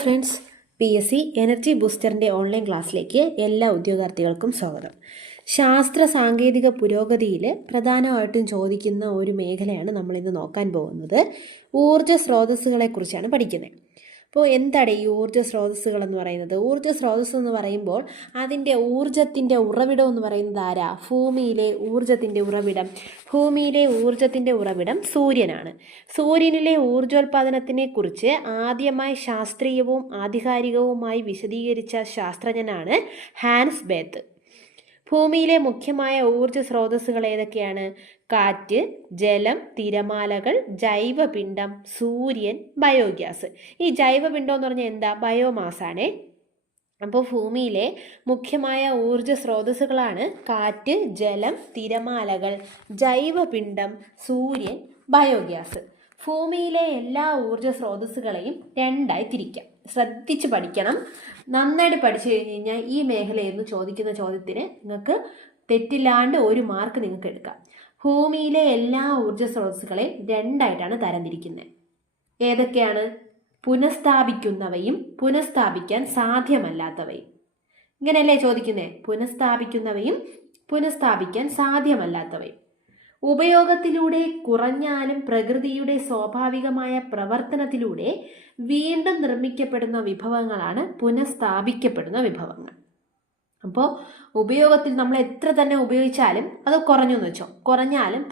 Friends, PSC energy ബൂസ്റ്ററിൻ്റെ online ക്ലാസ്സിലേക്ക് എല്ലാ ഉദ്യോഗാർത്ഥികൾക്കും സ്വാഗതം. ശാസ്ത്ര സാങ്കേതിക പുരോഗതിയിൽ പ്രധാനമായിട്ടും ചോദിക്കുന്ന ഒരു മേഖലയാണ് നമ്മളിന്ന് നോക്കാൻ പോകുന്നത്. ഊർജ്ജ സ്രോതസ്സുകളെക്കുറിച്ചാണ് പഠിക്കുന്നത്. അപ്പോൾ എന്താണ് ഈ ഊർജ്ജ സ്രോതസ്സുകൾ എന്ന് പറയുന്നത്? ഊർജ്ജ സ്രോതസ്സ് എന്ന് പറയുമ്പോൾ അതിൻ്റെ ഊർജ്ജത്തിൻ്റെ ഉറവിടം എന്ന് പറയുന്നത് ആരാ? ഭൂമിയിലെ ഊർജ്ജത്തിൻ്റെ ഉറവിടം സൂര്യനാണ്. സൂര്യനിലെ ഊർജ്ജോൽപാദനത്തിനെ കുറിച്ച് ആദ്യമായി ശാസ്ത്രീയവും ആധികാരികവുമായി വിശദീകരിച്ച ശാസ്ത്രജ്ഞനാണ് ഹാൻസ് ബേത്ത്. ഭൂമിയിലെ മുഖ്യമായ ഊർജ്ജ സ്രോതസ്സുകൾ ഏതൊക്കെയാണ്? കാറ്റ്, ജലം, തിരമാലകൾ, ജൈവപിണ്ഡം, സൂര്യൻ, ബയോഗ്യാസ്. ഈ ജൈവപിണ്ഡം എന്ന് പറഞ്ഞാൽ എന്താ? ബയോമാസ് ആണേ. അപ്പോൾ ഭൂമിയിലെ മുഖ്യമായ ഊർജ്ജ സ്രോതസ്സുകളാണ് കാറ്റ്, ജലം, തിരമാലകൾ, ജൈവപിണ്ഡം, സൂര്യൻ, ബയോഗ്യാസ്. ഭൂമിയിലെ എല്ലാ ഊർജ്ജ സ്രോതസ്സുകളെയും രണ്ടായി തിരിക്കാം. ശ്രദ്ധിച്ച് പഠിക്കണം. നന്നായിട്ട് പഠിച്ചു കഴിഞ്ഞ് കഴിഞ്ഞാൽ ഈ മേഖലയിൽ നിന്ന് ചോദിക്കുന്ന ചോദ്യത്തിന് നിങ്ങൾക്ക് തെറ്റില്ലാണ്ട് 1 മാർക്ക് നിങ്ങൾക്ക് എടുക്കാം. ഭൂമിയിലെ എല്ലാ ഊർജ്ജ സ്രോതസ്സുകളെയും രണ്ടായിട്ടാണ് തരംതിരിക്കുന്നത്. ഏതൊക്കെയാണ്? പുനഃസ്ഥാപിക്കുന്നവയും പുനഃസ്ഥാപിക്കാൻ സാധ്യമല്ലാത്തവയും. ഇങ്ങനെയല്ലേ ചോദിക്കുന്നത്? പുനഃസ്ഥാപിക്കുന്നവയും പുനഃസ്ഥാപിക്കാൻ സാധ്യമല്ലാത്തവയും. ഉപയോഗത്തിലൂടെ കുറഞ്ഞാലും പ്രകൃതിയുടെ സ്വാഭാവികമായ പ്രവർത്തനത്തിലൂടെ വീണ്ടും നിർമ്മിക്കപ്പെടുന്ന വിഭവങ്ങളാണ് പുനഃസ്ഥാപിക്കപ്പെടുന്ന വിഭവങ്ങൾ. അപ്പോൾ ഉപയോഗത്തിൽ നമ്മൾ എത്ര തന്നെ ഉപയോഗിച്ചാലും അത് കുറഞ്ഞു എന്ന് വെച്ചോ, കുറഞ്ഞാലും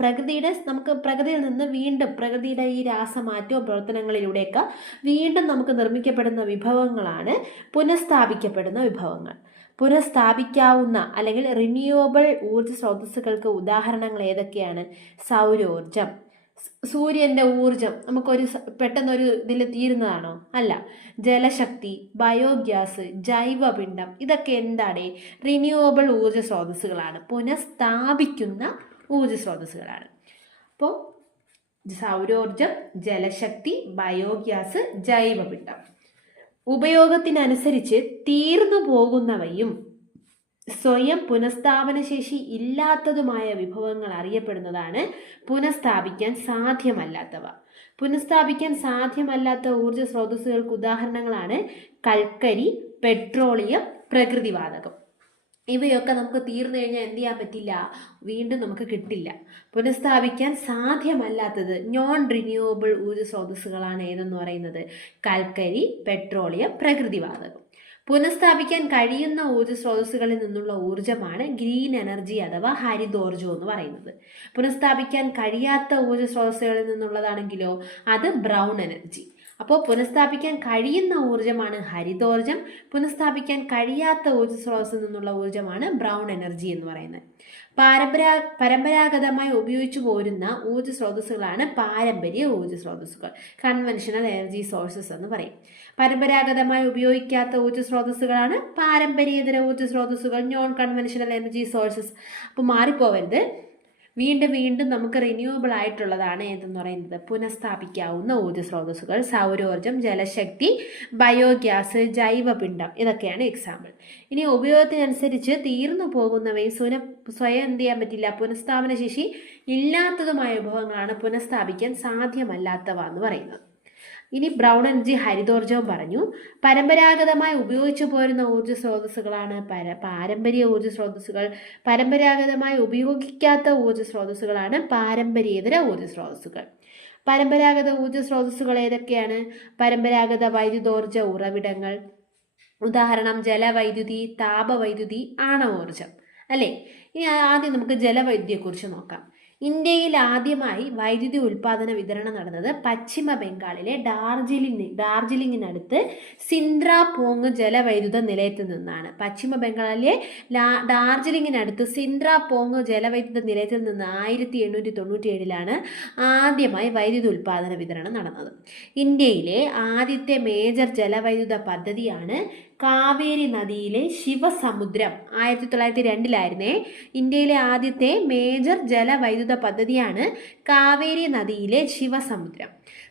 നമുക്ക് പ്രകൃതിയിൽ നിന്ന് വീണ്ടും പ്രകൃതിയുടെ ഈ രാസമാറ്റവും പ്രവർത്തനങ്ങളിലൂടെയൊക്കെ വീണ്ടും നമുക്ക് നിർമ്മിക്കപ്പെടുന്ന വിഭവങ്ങളാണ് പുനഃസ്ഥാപിക്കപ്പെടുന്ന വിഭവങ്ങൾ. പുനഃസ്ഥാപിക്കാവുന്ന അല്ലെങ്കിൽ റിന്യൂവബിൾ ഊർജ്ജ സ്രോതസ്സുകൾക്ക് ഉദാഹരണങ്ങൾ ഏതൊക്കെയാണ്? സൗരോർജം. സൂര്യൻ്റെ ഊർജം നമുക്കൊരു പെട്ടെന്നൊരു ഇതിൽ തീരുന്നതാണോ? അല്ല. ജലശക്തി, ബയോഗ്യാസ്, ജൈവപിണ്ഡം, ഇതൊക്കെ എന്താണ്? റിന്യൂവബിൾ ഊർജ്ജ സ്രോതസ്സുകളാണ്, പുനഃസ്ഥാപിക്കുന്ന ഊർജ്ജ സ്രോതസ്സുകളാണ്. അപ്പോൾ സൗരോർജം, ജലശക്തി, ബയോഗ്യാസ്, ജൈവപിണ്ഡം. ഉപയോഗത്തിനനുസരിച്ച് തീർന്നു പോകുന്നവയും സ്വയം പുനഃസ്ഥാപനശേഷി ഇല്ലാത്തതുമായ വിഭവങ്ങൾ അറിയപ്പെടുന്നതാണ് പുനഃസ്ഥാപിക്കാൻ സാധ്യമല്ലാത്തവ. പുനഃസ്ഥാപിക്കാൻ സാധ്യമല്ലാത്ത ഊർജ്ജ സ്രോതസ്സുകൾക്ക് ഉദാഹരണങ്ങളാണ് കൽക്കരി, പെട്രോളിയം, പ്രകൃതിവാതകം. ഇവയൊക്കെ നമുക്ക് തീർന്നു കഴിഞ്ഞാൽ എന്ത് ചെയ്യാൻ പറ്റില്ല? വീണ്ടും നമുക്ക് കിട്ടില്ല. പുനഃസ്ഥാപിക്കാൻ സാധ്യമല്ലാത്തത് നോൺ റിന്യൂവബിൾ ഊർജ്ജ സ്രോതസ്സുകളാണ് ഏതെന്ന് പറയുന്നത്? കൽക്കരി, പെട്രോളിയം, പ്രകൃതിവാതകം. പുനഃസ്ഥാപിക്കാൻ കഴിയുന്ന ഊർജ്ജ സ്രോതസ്സുകളിൽ നിന്നുള്ള ഊർജ്ജമാണ് ഗ്രീൻ എനർജി അഥവാ ഹരിതോർജ്ജം എന്ന് പറയുന്നത്. പുനഃസ്ഥാപിക്കാൻ കഴിയാത്ത ഊർജ്ജ സ്രോതസ്സുകളിൽ നിന്നുള്ളതാണെങ്കിലോ അത് ബ്രൗൺ എനർജി. അപ്പോൾ പുനഃസ്ഥാപിക്കാൻ കഴിയുന്ന ഊർജ്ജമാണ് ഹരിതോർജ്ജം, പുനഃസ്ഥാപിക്കാൻ കഴിയാത്ത ഊർജ്ജ സ്രോതസ്സിൽ നിന്നുള്ള ഊർജ്ജമാണ് ബ്രൗൺ എനർജി എന്ന് പറയുന്നത്. പരമ്പരാഗതമായി ഉപയോഗിച്ചു പോരുന്ന ഊർജ്ജ സ്രോതസ്സുകളാണ് പാരമ്പര്യ ഊർജ്ജ സ്രോതസ്സുകൾ, കൺവെൻഷണൽ എനർജി സോഴ്സസ് എന്ന് പറയും. പരമ്പരാഗതമായി ഉപയോഗിക്കാത്ത ഊർജ്ജ സ്രോതസ്സുകളാണ് പാരമ്പര്യേതര ഊർജ്ജ സ്രോതസ്സുകൾ, നോൺ കൺവെൻഷണൽ എനർജി സോഴ്സസ്. അപ്പോൾ മാറിപ്പോവരുത്. വീണ്ടും നമുക്ക് റിന്യൂവബിൾ ആയിട്ടുള്ളതാണ് ഏതെന്ന് പറയുന്നത്? പുനഃസ്ഥാപിക്കാവുന്ന ഊർജ്ജ സ്രോതസ്സുകൾ, സൗരോർജം, ജലശക്തി, ബയോഗ്യാസ്, ജൈവപിണ്ഡം, ഇതൊക്കെയാണ് എക്സാമ്പിൾ. ഇനി ഉപയോഗത്തിനനുസരിച്ച് തീർന്നു പോകുന്നവയും സ്വയം എന്ത് ചെയ്യാൻ പറ്റില്ല, പുനഃസ്ഥാപന ശേഷി ഇല്ലാത്തതുമായ വിഭവങ്ങളാണ് പുനഃസ്ഥാപിക്കാൻ സാധ്യമല്ലാത്തവ എന്ന് പറയുന്നത്. ഇനി ബ്രൗൺ എനർജി, ഹരിതോർജ്ജവും പറഞ്ഞു. പരമ്പരാഗതമായി ഉപയോഗിച്ചു പോരുന്ന ഊർജ്ജ സ്രോതസ്സുകളാണ് പാരമ്പര്യ ഊർജ്ജ സ്രോതസ്സുകൾ. പരമ്പരാഗതമായി ഉപയോഗിക്കാത്ത ഊർജ്ജ സ്രോതസ്സുകളാണ് പാരമ്പര്യേതര ഊർജ്ജ സ്രോതസ്സുകൾ. പരമ്പരാഗത ഊർജ്ജ സ്രോതസ്സുകൾ ഏതൊക്കെയാണ്? പരമ്പരാഗത വൈദ്യുതോർജ്ജ ഉറവിടങ്ങൾ, ഉദാഹരണം ജലവൈദ്യുതി, താപവൈദ്യുതി, ആണവോർജ്ജം. അല്ലേ? ഇനി ആദ്യം നമുക്ക് ജലവൈദ്യുതിയെക്കുറിച്ച് നോക്കാം. ഇന്ത്യയിൽ ആദ്യമായി വൈദ്യുതി ഉൽപാദന വിതരണം നടന്നത് പശ്ചിമ ബംഗാളിലെ ഡാർജിലിംഗിനടുത്ത് സിന്ദ്രാപോങ് ജലവൈദ്യുത നിലയത്തിൽ നിന്നാണ്. പശ്ചിമ ബംഗാളിലെ ഡാർജിലിംഗിനടുത്ത് സിന്ദ്രാപോങ് ജലവൈദ്യുത നിലയത്തിൽ നിന്ന് 1897 ആദ്യമായി വൈദ്യുതി ഉൽപാദന വിതരണം നടന്നത്. ഇന്ത്യയിലെ ആദ്യത്തെ മേജർ ജലവൈദ്യുത പദ്ധതിയാണ് കാവേരി നദിയിലെ ശിവസമുദ്രം. 1902 ഇന്ത്യയിലെ ആദ്യത്തെ മേജർ ജലവൈദ്യുത പദ്ധതിയാണ് കാവേരി നദിയിലെ ശിവസമുദ്രം.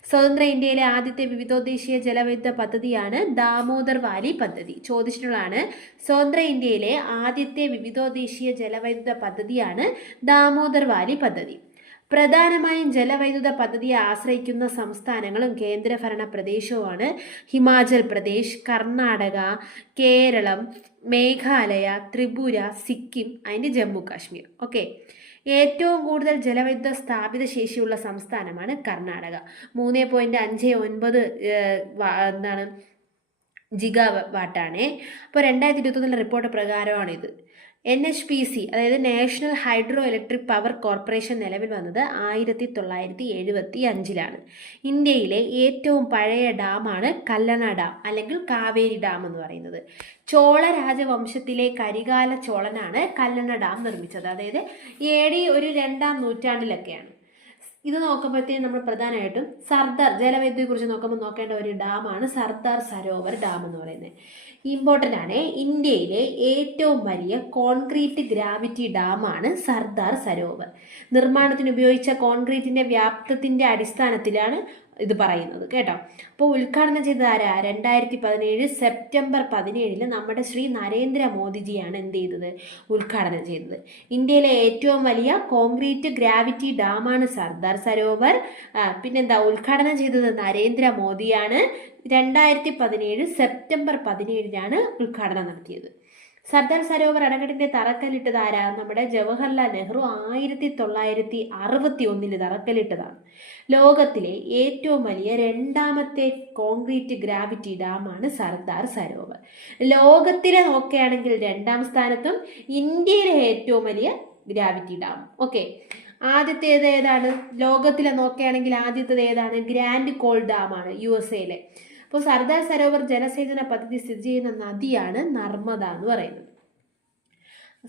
സ്വതന്ത്ര ഇന്ത്യയിലെ ആദ്യത്തെ വിവിധോദ്ദേശീയ ജലവൈദ്യുത പദ്ധതിയാണ് ദാമോദർ വാലി പദ്ധതി. ചോദിച്ചിട്ടുള്ളതാണ്. സ്വതന്ത്ര ഇന്ത്യയിലെ ആദ്യത്തെ വിവിധോദ്ദേശീയ ജലവൈദ്യുത പദ്ധതിയാണ് ദാമോദർ വാലി പദ്ധതി. പ്രധാനമായും ജലവൈദ്യുത പദ്ധതിയെ ആശ്രയിക്കുന്ന സംസ്ഥാനങ്ങളും കേന്ദ്രഭരണ പ്രദേശവുമാണ് ഹിമാചൽ പ്രദേശ്, കർണാടക, കേരളം, മേഘാലയ, ത്രിപുര, സിക്കിം, അതിൻ്റെ ജമ്മു കാശ്മീർ. ഓക്കെ, ഏറ്റവും കൂടുതൽ ജലവൈദ്യുത സ്ഥാപിത ശേഷിയുള്ള സംസ്ഥാനമാണ് കർണാടക. 3.59 എന്താണ് ജിഗാവാട്ടാണ്. അപ്പോൾ 2021 റിപ്പോർട്ട് പ്രകാരമാണിത്. NHPC, അതായത് national hydro electric power corporation നിലവിൽ വന്നത് 1975 ഇന്ത്യയിലെ ഏറ്റവും പഴയ ഡാമാണ് കല്ലണ ഡാം അല്ലെങ്കിൽ കാവേരി ഡാം എന്ന് പറയുന്നത്. ചോള രാജവംശത്തിലെ കരികാല ചോളനാണ് കല്ലണ ഡാം നിർമ്മിച്ചത്. അതായത് AD ഒരു 2-ാം നൂറ്റാണ്ടിലൊക്കെയാണ്. ഇത് നോക്കുമ്പോഴത്തേക്കും നമ്മൾ പ്രധാനമായിട്ടും സർദാർ ജലവൈദ്യുതിയെക്കുറിച്ച് നോക്കേണ്ട ഒരു ഡാമാണ് സർദാർ സരോവർ ഡാം എന്ന് പറയുന്നത്. ഇമ്പോർട്ടൻ്റ് ആണ്. ഇന്ത്യയിലെ ഏറ്റവും വലിയ കോൺക്രീറ്റ് ഗ്രാവിറ്റി ഡാമാണ് സർദാർ സരോവർ. നിർമ്മാണത്തിന് ഉപയോഗിച്ച കോൺക്രീറ്റിന്റെ വ്യാപ്തത്തിന്റെ അടിസ്ഥാനത്തിലാണ് ഇത് പറയുന്നത് കേട്ടോ. അപ്പോൾ ഉദ്ഘാടനം ചെയ്തത് ആരാ? 2017 സെപ്റ്റംബർ 17 നമ്മുടെ ശ്രീ നരേന്ദ്രമോദിജിയാണ് എന്ത് ചെയ്തത്? ഉദ്ഘാടനം ചെയ്തത്. ഇന്ത്യയിലെ ഏറ്റവും വലിയ കോൺക്രീറ്റ് ഗ്രാവിറ്റി ഡാമാണ് സർദാർ സരോവർ. പിന്നെന്താ, ഉദ്ഘാടനം ചെയ്തത് നരേന്ദ്രമോദിയാണ്. 2017 സെപ്റ്റംബർ 17 ഉദ്ഘാടനം നടത്തിയത്. സർദാർ സരോവർ അണക്കെട്ടിന്റെ തറക്കല്ലിട്ടത് ആരാ? നമ്മുടെ ജവഹർലാൽ നെഹ്റു 1961 തറക്കല്ലിട്ടതാണ്. ലോകത്തിലെ ഏറ്റവും വലിയ 2ാമത്തെ കോൺക്രീറ്റ് ഗ്രാവിറ്റി ഡാമാണ് സർദാർ സരോവർ. ലോകത്തിലെ നോക്കുകയാണെങ്കിൽ 2ാം സ്ഥാനത്തും ഇന്ത്യയിലെ ഏറ്റവും വലിയ ഗ്രാവിറ്റി ഡാം. ഓക്കെ, ആദ്യത്തേത് ഏതാണ്? ലോകത്തിലെ നോക്കുകയാണെങ്കിൽ ആദ്യത്തേത് ഏതാണ്? ഗ്രാൻഡ് കോൾ ഡാമാണ്, USA. അപ്പോൾ സർദാർ സരോവർ ജലസേചന പദ്ധതി സ്ഥിതി ചെയ്യുന്ന നദിയാണ് നർമ്മദ എന്ന് പറയുന്നത്.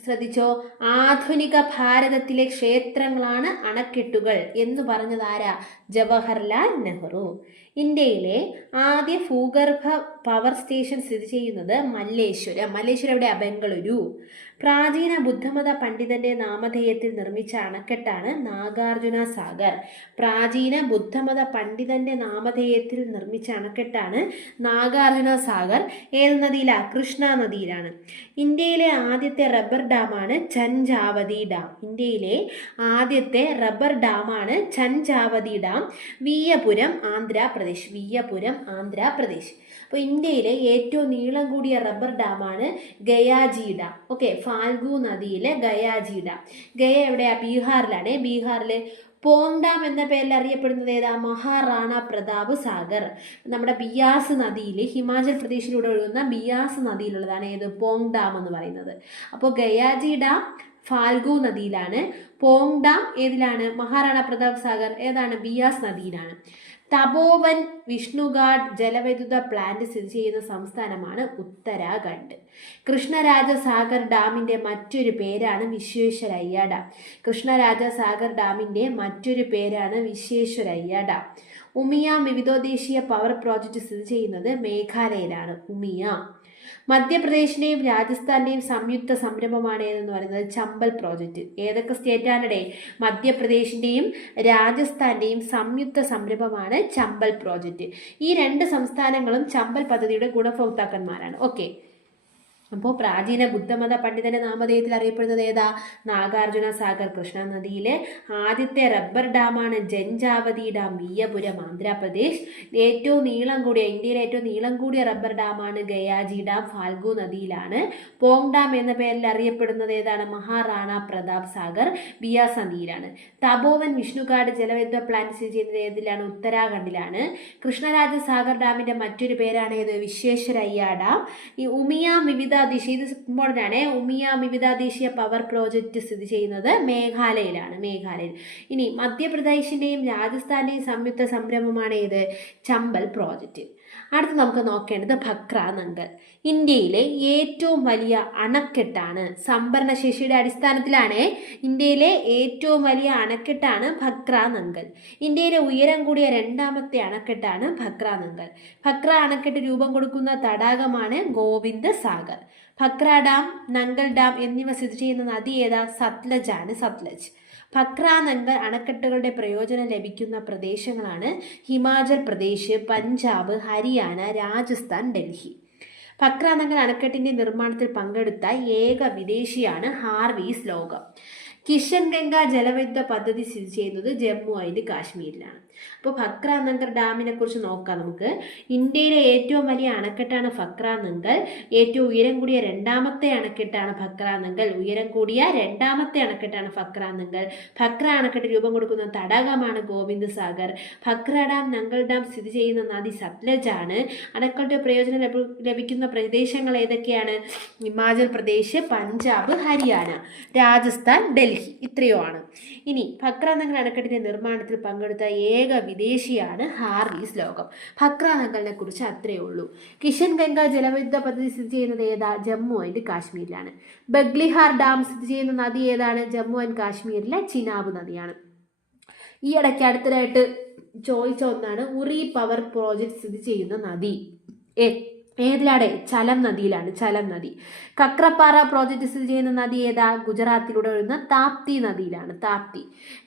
ശ്രദ്ധിച്ചോ, ആധുനിക ഭാരതത്തിലെ ക്ഷേത്രങ്ങളാണ് അണക്കെട്ടുകൾ എന്ന് പറഞ്ഞത് ആരാ? ജവഹർലാൽ നെഹ്റു. ഇന്ത്യയിലെ ആദ്യ ഭൂഗർഭ പവർ സ്റ്റേഷൻ സ്ഥിതി ചെയ്യുന്നത് മല്ലേശ്വരം. മല്ലേശ്വരം എവിടെയാ? ബംഗളൂരു. പ്രാചീന ബുദ്ധമത പണ്ഡിതന്റെ നാമധേയത്തിൽ നിർമ്മിച്ച അണക്കെട്ടാണ് നാഗാർജുന സാഗർ. പ്രാചീന ബുദ്ധമത പണ്ഡിതന്റെ നാമധേയത്തിൽ നിർമ്മിച്ച അണക്കെട്ടാണ് നാഗാർജുന സാഗർ. ഏത് നദിയിലാണ്? കൃഷ്ണ നദിയിലാണ്. ഇന്ത്യയിലെ ആദ്യത്തെ റബ്ബർ ഡാമാണ് ചഞ്ചാവതി ഡാം. ഇന്ത്യയിലെ ആദ്യത്തെ റബ്ബർ ഡാമാണ് ചഞ്ചാവതി ഡാം, വിയ്യപുരം, ആന്ധ്രാപ്രദേശ്. വിയ്യപുരം, ആന്ധ്രാപ്രദേശ്. അപ്പോൾ ഇന്ത്യയിലെ ഏറ്റവും നീളം കൂടിയ റബ്ബർ ഡാമാണ് ഗയാജി ഡാം. ഓക്കെ, ഫാൽഗു നദിയിലെ ഗയാജി ഡാം. ഗയ എവിടെയാ? ബീഹാറിലാണ്. ബീഹാറിൽ പോങ് ഡാം എന്ന പേരിൽ അറിയപ്പെടുന്നത് ഏതാ? മഹാറാണ പ്രതാപ് സാഗർ. നമ്മുടെ ബിയാസ് നദിയിൽ, ഹിമാചൽ പ്രദേശിലൂടെ ഒഴുകുന്ന ബിയാസ് നദിയിലുള്ളതാണ് ഏത്? പോങ് ഡാം എന്ന് പറയുന്നത്. അപ്പോൾ ഗയാജി ഡാം ഫാൽഗു നദിയിലാണ്. പോങ് ഡാം ഏതിലാണ്? മഹാറാണ പ്രതാപ് സാഗർ ഏതാണ്? ബിയാസ് നദിയിലാണ്. തപോവൻ വിഷ്ണുഘാട്ട് ജലവൈദ്യുത പ്ലാന്റ് സ്ഥിതി ചെയ്യുന്ന സംസ്ഥാനമാണ് ഉത്തരാഖണ്ഡ്. കൃഷ്ണരാജസാഗർ ഡാമിന്റെ മറ്റൊരു പേരാണ് വിശ്വേശ്വരയ്യ ഡാം. കൃഷ്ണരാജസാഗർ ഡാമിന്റെ മറ്റൊരു പേരാണ് വിശ്വേശ്വരയ്യ ഡാം. ഉമിയ വിവിധോദ്ദേശീയ പവർ പ്രോജക്റ്റ് സ്ഥിതി ചെയ്യുന്നത് മേഘാലയയിലാണ്. ഉമിയ. മധ്യപ്രദേശിന്റെയും രാജസ്ഥാന്റെയും സംയുക്ത സംരംഭമാണ് ഏതെന്ന് പറയുന്നത്? ചമ്പൽ പ്രോജക്റ്റ്. ഏതൊക്കെ സ്റ്റേറ്റാണിടെ? മധ്യപ്രദേശിന്റെയും രാജസ്ഥാന്റെയും സംയുക്ത സംരംഭമാണ് ചമ്പൽ പ്രോജക്റ്റ്. ഈ 2 സംസ്ഥാനങ്ങളും ചമ്പൽ പദ്ധതിയുടെ ഗുണഭോക്താക്കന്മാരാണ്. ഓക്കെ, അപ്പോൾ പ്രാചീന ബുദ്ധമത പണ്ഡിതന്റെ നാമധേയത്തിൽ അറിയപ്പെടുന്നത് ഏതാ? നാഗാർജുന സാഗർ, കൃഷ്ണ നദിയിലെ ആദ്യത്തെ റബ്ബർ ഡാമാണ് ജഞ്ചാവതി ഡാം, വിയ്യപുരം, ആന്ധ്രാപ്രദേശ്. ഏറ്റവും നീളം കൂടിയ, ഇന്ത്യയിലെ ഏറ്റവും നീളം കൂടിയ റബ്ബർ ഡാമാണ് ഗയാജി ഡാം, ഫാൽഗു നദിയിലാണ്. പോങ് ഡാം എന്ന പേരിൽ അറിയപ്പെടുന്നത് ഏതാണ്? മഹാറാണ പ്രതാപ് സാഗർ, ബിയാസ് നദിയിലാണ്. തപോവൻ വിഷ്ണുഘാട്ട് ജലവൈദ്യുത പ്ലാന്റ് സ്ഥിതി ചെയ്യുന്നത് ഏതിലാണ്? ഉത്തരാഖണ്ഡിലാണ്. കൃഷ്ണരാജ സാഗർ ഡാമിന്റെ മറ്റൊരു പേരാണ് ഏത്? വിശ്വേശ്വരയ്യ ഡാം. ഈ ഉമിയ വിവിധ ഇത് ഇമ്പോർട്ടൻ്റ് ആണ്. ഉമിയ വിവിധദേശീയ പവർ പ്രോജക്റ്റ് സ്ഥിതി ചെയ്യുന്നത് മേഘാലയയിലാണ്. മേഘാലയയിൽ. ഇനി മധ്യപ്രദേശിന്റെയും രാജസ്ഥാന്റെയും സംയുക്ത സംരംഭമാണ് ഏത്? ചമ്പൽ പ്രോജക്റ്റ്. അടുത്ത് നമുക്ക് നോക്കേണ്ടത് ഭക്ര നങ്കൽ. ഇന്ത്യയിലെ ഏറ്റവും വലിയ അണക്കെട്ടാണ്. സംഭരണശേഷിയുടെ അടിസ്ഥാനത്തിലാണ്. ഇന്ത്യയിലെ ഏറ്റവും വലിയ അണക്കെട്ടാണ് ഭക്ര നങ്കൽ. ഇന്ത്യയിലെ ഉയരം കൂടിയ 2ാമത്തെ അണക്കെട്ടാണ് ഭക്ര നങ്കൽ. ഭക്ര അണക്കെട്ട് രൂപം കൊടുക്കുന്ന തടാകമാണ് ഗോവിന്ദ സാഗർ. ഭക്ര ഡാം, നങ്കൽ ഡാം എന്നിവ സ്ഥിതി ചെയ്യുന്ന നദി ഏതാ? സത്ലജ് ആണ്. സത്ലജ്. ഭക്ര നങ്കൽ അണക്കെട്ടുകളുടെ പ്രയോജനം ലഭിക്കുന്ന പ്രദേശങ്ങളാണ് ഹിമാചൽ പ്രദേശ്, പഞ്ചാബ്, ഹരിയാന, രാജസ്ഥാൻ, ഡൽഹി. ഭക്ര നങ്കൽ അണക്കെട്ടിന്റെ നിർമ്മാണത്തിൽ പങ്കെടുത്ത ഏക വിദേശിയാണ് ഹാർവീസ് ലോകം. കിഷൻ ഗംഗ ജലവൈദ്യുത പദ്ധതി സ്ഥിതി ചെയ്യുന്നത് ജമ്മു ആൻഡ് കാശ്മീരിലാണ്. അപ്പോൾ ഫക്ര നങ്കർ ഡാമിനെ കുറിച്ച് നോക്കാം നമുക്ക്. ഇന്ത്യയിലെ ഏറ്റവും വലിയ അണക്കെട്ടാണ് ഫക്ര നങ്കർ. ഏറ്റവും ഉയരം കൂടിയ രണ്ടാമത്തെ അണക്കെട്ടാണ് ഫക്ര നങ്കർ. ഉയരം കൂടിയ രണ്ടാമത്തെ അണക്കെട്ടാണ് ഫക്ര നങ്കർ. ഫക്ര അണക്കെട്ട് രൂപം കൊടുക്കുന്ന തടാകമാണ് ഗോവിന്ദ് സാഗർ. ഫക്ര ഡാം, നങ്കൽ ഡാം സ്ഥിതി ചെയ്യുന്ന നദി സത്ലജ് ആണ്. അണക്കെട്ട് പ്രയോജനം ലഭിക്കുന്ന പ്രദേശങ്ങൾ ഏതൊക്കെയാണ്? ഹിമാചൽ പ്രദേശ്, പഞ്ചാബ്, ഹരിയാന, രാജസ്ഥാൻ, ഡൽഹി, ഇത്രയുമാണ്. ഇനി ഫക്ര നങ്കർ അണക്കെട്ടിന്റെ നിർമ്മാണത്തിൽ പങ്കെടുത്ത ഏക വിദേശിയാണ് ഹാർവീസ് ലോകം. ഫക്ര നങ്കലിനെ കുറിച്ച് അത്രയേ ഉള്ളൂ. കിഷൻ ഗംഗ ജലവൈദ്യുത പദ്ധതി സ്ഥിതി ചെയ്യുന്നത് ഏതാ? ജമ്മു ആൻഡ് കാശ്മീരിലാണ്. ബഗ്ലിഹാർ ഡാം സ്ഥിതി ചെയ്യുന്ന നദി ഏതാണ്? ജമ്മു ആൻഡ് കാശ്മീരിലെ ചിനാബ് നദിയാണ്. ഈ ഇടയ്ക്ക് അടുത്തതായിട്ട് ചോദിച്ച ഒന്നാണ് ഉറി പവർ പ്രോജക്ട് സ്ഥിതി ചെയ്യുന്ന നദി ഏതിലാണ്? ചലം നദിയിലാണ്. ചലം നദി. കക്രപ്പാറ പ്രോജക്റ്റ് സ്ഥിതി ചെയ്യുന്ന നദി ഏതാ? ഗുജറാത്തിലൂടെ ഒഴുകുന്ന താപ്തി നദിയിലാണ്. താപ്തി.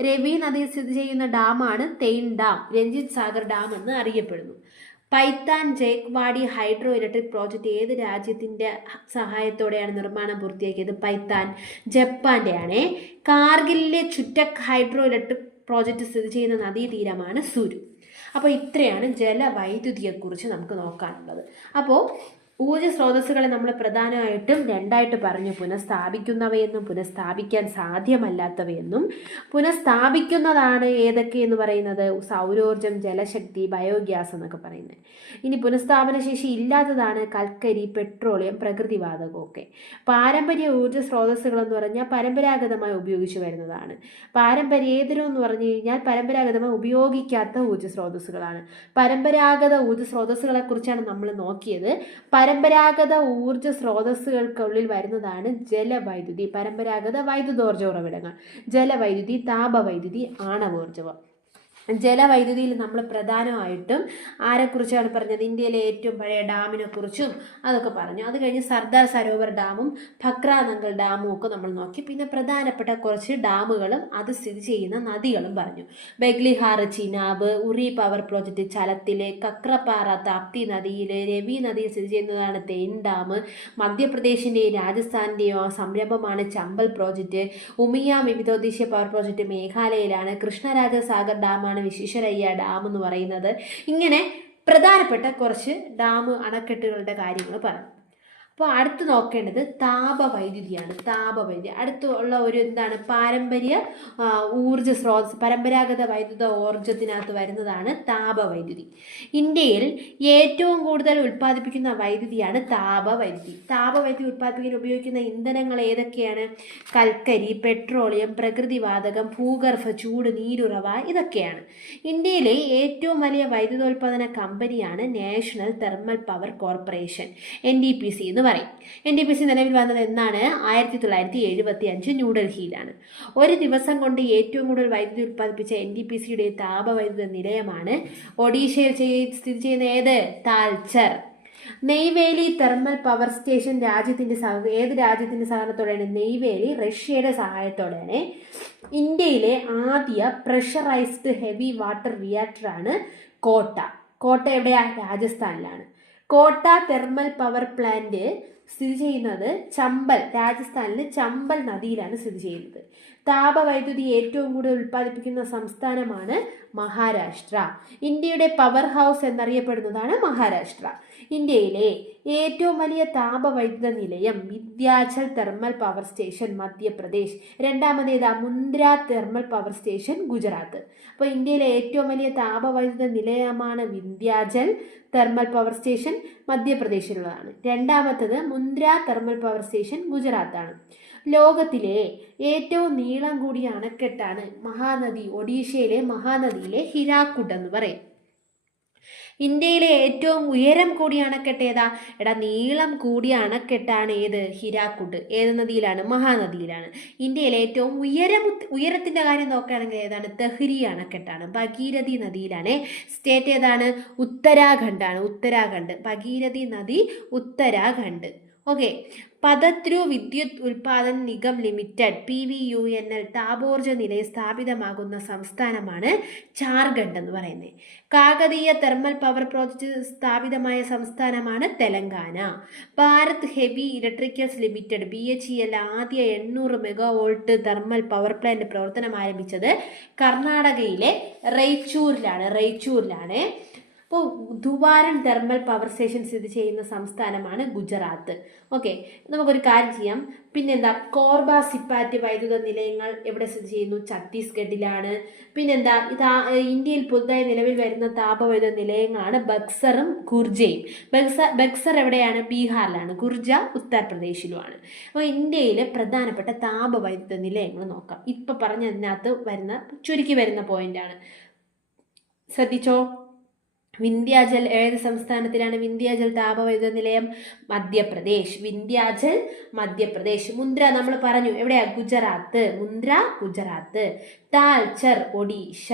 രവി നദിയിൽ സ്ഥിതി ചെയ്യുന്ന ഡാമാണ് തെയിൻ ഡാം. രഞ്ജിത് സാഗർ ഡാം എന്ന് അറിയപ്പെടുന്നു. പൈത്താൻ ജയ്ക്വാഡി ഹൈഡ്രോ ഇലക്ട്രിക് പ്രോജക്റ്റ് ഏത് രാജ്യത്തിന്റെ സഹായത്തോടെയാണ് നിർമ്മാണം പൂർത്തിയാക്കിയത്? പൈത്താൻ ജപ്പാന്റെ ആണ്. കാർഗിലിലെ ചുറ്റക് ഹൈഡ്രോ ഇലക്ട്രിക് പ്രോജക്റ്റ് സ്ഥിതി ചെയ്യുന്ന നദീതീരമാണ് സുരു. അപ്പോൾ ഇത്രയാണ് ജലവൈദ്യുതിയെക്കുറിച്ച് നമുക്ക് നോക്കാനുള്ളത്. അപ്പോൾ ഊർജ്ജ സ്രോതസ്സുകളെ നമ്മൾ പ്രധാനമായിട്ടും രണ്ടായിട്ട് പറഞ്ഞു: പുനഃസ്ഥാപിക്കുന്നവയെന്നും പുനഃസ്ഥാപിക്കാൻ സാധ്യമല്ലാത്തവയെന്നും. പുനഃസ്ഥാപിക്കുന്നതാണ് ഏതൊക്കെയെന്ന് പറയുന്നത്? സൗരോർജം, ജലശക്തി, ബയോഗ്യാസ് എന്നൊക്കെ പറയുന്നത്. ഇനി പുനഃസ്ഥാപന ശേഷി ഇല്ലാത്തതാണ് കൽക്കരി, പെട്രോളിയം, പ്രകൃതിവാതകമൊക്കെ. പാരമ്പര്യ ഊർജ്ജ സ്രോതസ്സുകൾ എന്ന് പറഞ്ഞാൽ പരമ്പരാഗതമായി ഉപയോഗിച്ചു വരുന്നതാണ്. പാരമ്പര്യേതരം എന്ന് പറഞ്ഞു കഴിഞ്ഞാൽ പരമ്പരാഗതമായി ഉപയോഗിക്കാത്ത ഊർജ്ജ സ്രോതസ്സുകളാണ്. പരമ്പരാഗത ഊർജ്ജ സ്രോതസ്സുകളെ കുറിച്ചാണ് നമ്മൾ നോക്കിയത്. പരമ്പരാഗത ഊർജ്ജ സ്രോതസ്സുകൾക്കുള്ളിൽ വരുന്നതാണ് ജലവൈദ്യുതി, പരമ്പരാഗത വൈദ്യുതോർജ്ജ ഉറവിടങ്ങൾ, ജലവൈദ്യുതി, താപവൈദ്യുതി, ആണവോർജ്ജം. ജലവൈദ്യുതിയിൽ നമ്മൾ പ്രധാനമായിട്ടും ആരെക്കുറിച്ചാണ് പറഞ്ഞത്? ഇന്ത്യയിലെ ഏറ്റവും പഴയ ഡാമിനെ കുറിച്ചും അതൊക്കെ പറഞ്ഞു. അത് കഴിഞ്ഞ് സർദാർ സരോവർ ഡാമും ഫക്ര നങ്കൽ ഡാമും ഒക്കെ നമ്മൾ നോക്കി. പിന്നെ പ്രധാനപ്പെട്ട കുറച്ച് ഡാമുകളും അത് സ്ഥിതി ചെയ്യുന്ന നദികളും പറഞ്ഞു. ബഗ്ലിഹാർ ചിനാബ്, ഉറി പവർ പ്രോജക്റ്റ് ചലത്തിലെ, കക്രപ്പാറ താപ്തി നദിയിലെ, രവി നദിയിൽ സ്ഥിതി ചെയ്യുന്നതാണ് തെയിൻ ഡാം. മധ്യപ്രദേശിൻ്റെയും രാജസ്ഥാനിൻ്റെയും സംരംഭമാണ് ചമ്പൽ പ്രോജക്റ്റ്. ഉമിയ വിവിധോദ്ദേശീയ പവർ പ്രോജക്റ്റ് മേഘാലയയിലാണ്. കൃഷ്ണരാജ സാഗർ ഡാമാണ് വിശ്വേശ്വരയ്യ ഡാം എന്ന് പറയുന്നത്. ഇങ്ങനെ പ്രധാനപ്പെട്ട കുറച്ച് ഡാം, അണക്കെട്ടുകളുടെ കാര്യങ്ങൾ പറഞ്ഞു. അപ്പോൾ അടുത്ത് നോക്കേണ്ടത് താപവൈദ്യുതിയാണ്. താപവൈദ്യുതി അടുത്തുള്ള ഒരു എന്താണ്? പാരമ്പര്യ ഊർജ്ജ സ്രോതസ്, പരമ്പരാഗത വൈദ്യുത ഊർജ്ജത്തിനകത്ത് വരുന്നതാണ് താപവൈദ്യുതി. ഇന്ത്യയിൽ ഏറ്റവും കൂടുതൽ ഉൽപ്പാദിപ്പിക്കുന്ന വൈദ്യുതിയാണ് താപവൈദ്യുതി. താപവൈദ്യുതി ഉൽപ്പാദിപ്പിക്കാൻ ഉപയോഗിക്കുന്ന ഇന്ധനങ്ങൾ ഏതൊക്കെയാണ്? കൽക്കരി, പെട്രോളിയം, പ്രകൃതിവാതകം, ഭൂഗർഭ ചൂട്, നീരുറവ, ഇതൊക്കെയാണ്. ഇന്ത്യയിലെ ഏറ്റവും വലിയ വൈദ്യുതോൽപാദന കമ്പനിയാണ് national thermal power corporation, NTPC എന്ന് പറയും. NTPC നിലവിൽ വന്നത് എന്നാണ്? 1975 ന്യൂഡൽഹിയിലാണ്. ഒരു ദിവസം കൊണ്ട് ഏറ്റവും കൂടുതൽ വൈദ്യുതി ഉൽപ്പാദിപ്പിച്ച NTPCയുടെ താപവൈദ്യുത നിലയമാണ് ഒഡീഷയിൽ സ്ഥിതി ചെയ്യുന്ന ഏത്? Talcher. Neyveli thermal power station ഏത് രാജ്യത്തിൻ്റെ സഹായത്തോടെയാണ്? നെയ്വേലി റഷ്യയുടെ സഹായത്തോടെയാണ്. ഇന്ത്യയിലെ ആദ്യ പ്രഷറൈസ്ഡ് ഹെവി വാട്ടർ റിയാക്ടറാണ് കോട്ട. കോട്ട എവിടെയാണ്? രാജസ്ഥാനിലാണ്. കോട്ട തെർമൽ പവർ പ്ലാന്റ് സ്ഥിതി ചെയ്യുന്നത് ചമ്പൽ, രാജസ്ഥാനിലെ ചമ്പൽ നദിയിലാണ് സ്ഥിതി ചെയ്യുന്നത്. താപവൈദ്യുതി ഏറ്റവും കൂടുതൽ ഉൽപ്പാദിപ്പിക്കുന്ന സംസ്ഥാനമാണ് മഹാരാഷ്ട്ര. ഇന്ത്യയുടെ പവർ ഹൗസ് എന്നറിയപ്പെടുന്നതാണ് മഹാരാഷ്ട്ര. ഇന്ത്യയിലെ ഏറ്റവും വലിയ താപവൈദ്യുത നിലയം Vindhyachal thermal power station, Madhya Pradesh. രണ്ടാമതേതാ? Mundra thermal power station, Gujarat. അപ്പോൾ ഇന്ത്യയിലെ ഏറ്റവും വലിയ താപവൈദ്യുത നിലയമാണ് വിന്ധ്യാചൽ തെർമൽ പവർ സ്റ്റേഷൻ, മധ്യപ്രദേശിലുള്ളതാണ്. രണ്ടാമത്തത് മുന്ദ്ര തെർമൽ പവർ സ്റ്റേഷൻ, ഗുജറാത്താണ്. ലോകത്തിലെ ഏറ്റവും നീളം കൂടിയ അണക്കെട്ടാണ് മഹാനദി, ഒഡീഷയിലെ മഹാനദിയിലെ ഹിരാക്കുഡ് എന്ന് പറയും. ഇന്ത്യയിലെ ഏറ്റവും ഉയരം കൂടിയ അണക്കെട്ട് ഏതാ? നീളം കൂടിയ അണക്കെട്ടാണ് ഏത്? ഹിരാക്കുഡ്. ഏത് നദിയിലാണ്? മഹാനദിയിലാണ്. ഇന്ത്യയിലെ ഏറ്റവും ഉയരത്തിൻ്റെ കാര്യം നോക്കുകയാണെങ്കിൽ ഏതാണ്? തെഹ്രി അണക്കെട്ടാണ്, ഭഗീരഥി നദിയിലാണ്. സ്റ്റേറ്റ് ഏതാണ്? ഉത്തരാഖണ്ഡാണ്. ഉത്തരാഖണ്ഡ്. ഭഗീരഥി നദി ഉത്തരാഖണ്ഡ്. ഓക്കെ. പതദ്രു വിദ്യുത് ഉൽപാദൻ നിഗം ലിമിറ്റഡ് PVUNL താപോർജ്ജ നിലയം സ്ഥാപിതമാകുന്ന സംസ്ഥാനമാണ് ജാർഖണ്ഡ് എന്ന് പറയുന്നത്. കാകതീയ തെർമൽ പവർ പ്രോജക്റ്റ് സ്ഥാപിതമായ സംസ്ഥാനമാണ് Telangana. Bharat heavy electricals limited BHEL ആദ്യ 800 മെഗാവോൾട്ട് തെർമൽ പവർ പ്ലാന്റ് പ്രവർത്തനം ആരംഭിച്ചത് കർണാടകയിലെ റൈച്ചൂരിലാണ്. അപ്പോൾ ധുവാരൻ തെർമൽ പവർ സ്റ്റേഷൻ സ്ഥിതി ചെയ്യുന്ന സംസ്ഥാനമാണ് ഗുജറാത്ത്. ഓക്കെ, നമുക്കൊരു കാര്യം ചെയ്യാം. പിന്നെന്താ, കോർബ സിപ്പാറ്റ് വൈദ്യുത നിലയങ്ങൾ എവിടെ സ്ഥിതി ചെയ്യുന്നു? ഛത്തീസ്ഗഡിലാണ്. പിന്നെന്താ, ഇന്ത്യയിൽ പുതുതായി നിലവിൽ വരുന്ന താപവൈദ്യുത നിലയങ്ങളാണ് ബക്സറും ഖുർജയും. ബക്സർ എവിടെയാണ്? ബീഹാറിലാണ്. ഖുർജ ഉത്തർപ്രദേശിലുമാണ്. അപ്പോൾ ഇന്ത്യയിലെ പ്രധാനപ്പെട്ട താപവൈദ്യുത നിലയങ്ങൾ നോക്കാം. ഇപ്പം പറഞ്ഞതിനകത്ത് ചുരുക്കി വരുന്ന പോയിന്റാണ്, ശ്രദ്ധിച്ചോ. വിന്ധ്യാചൽ ഏത് സംസ്ഥാനത്തിലാണ് വിന്ധ്യാചൽ താപവൈദ്യുത നിലയം? മധ്യപ്രദേശ്. മുന്ദ്ര നമ്മൾ പറഞ്ഞു എവിടെയാ? ഗുജറാത്ത്. മുന്ദ്ര ഗുജറാത്ത്. താൽച്ചർ ഒഡീഷ.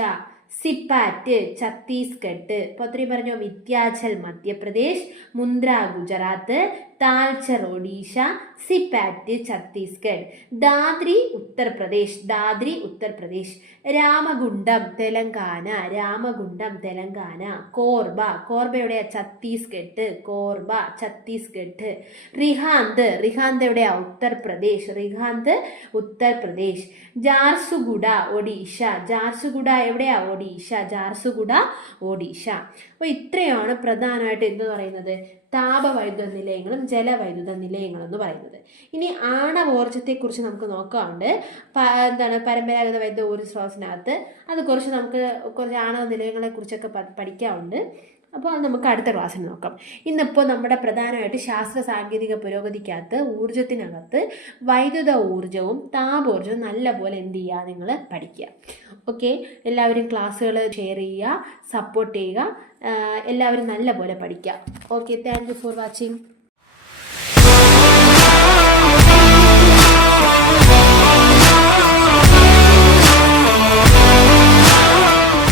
സിപ്പാറ്റ് ഛത്തീസ്ഗഡ്. ഇപ്പോൾ അത്രയും പറഞ്ഞോ. വിന്ധ്യാചൽ മധ്യപ്രദേശ്, മുന്ദ്ര ഗുജറാത്ത്, താൽച്ചർ ഒഡീഷ, സിപ്പാറ്റ് ഛത്തീസ്ഗഡ്. ദാദ്രി ഉത്തർപ്രദേശ്. രാമഗുണ്ടം തെലങ്കാന. കോർബ എവിടെയാ? ഛത്തീസ്ഗഡ്. റിഹാന്ത് എവിടെയാ? ഉത്തർപ്രദേശ്. ജാർസുഗുഡ ഒഡീഷ. എവിടെയാ? ഒഡീഷ. അപ്പോൾ ഇത്രയാണ് പ്രധാനമായിട്ട് എന്ത് പറയുന്നത്? താപവൈദ്യുത നിലയങ്ങളും ജലവൈദ്യുത നിലയങ്ങളും എന്ന് പറയുന്നത്. ഇനി ആണവോർജ്ജത്തെക്കുറിച്ച് നമുക്ക് നോക്കാറുണ്ട്. പരമ്പരാഗത വൈദ്യുത ഊർജ്ജ സ്രോതസ്സിനകത്ത് അത് കുറച്ച് ആണവ നിലയങ്ങളെ കുറിച്ചൊക്കെ പഠിക്കാറുണ്ട്. അപ്പോൾ അത് നമുക്ക് അടുത്ത ക്ലാസ്സിൽ നോക്കാം. ഇന്നിപ്പോൾ നമ്മുടെ പ്രധാനമായിട്ട് ശാസ്ത്ര സാങ്കേതിക പുരോഗതിക്കകത്ത് ഊർജ്ജത്തിനകത്ത് വൈദ്യുത ഊർജ്ജവും താപോർജ്ജവും നല്ലപോലെ എന്ത് ചെയ്യുക? നിങ്ങൾ പഠിക്കുക. ഓക്കെ, എല്ലാവരും ക്ലാസ്സുകൾ ഷെയർ ചെയ്യുക, സപ്പോർട്ട് ചെയ്യുക, എല്ലാവരും നല്ലപോലെ പഠിക്കുക. Okay, thank you for watching.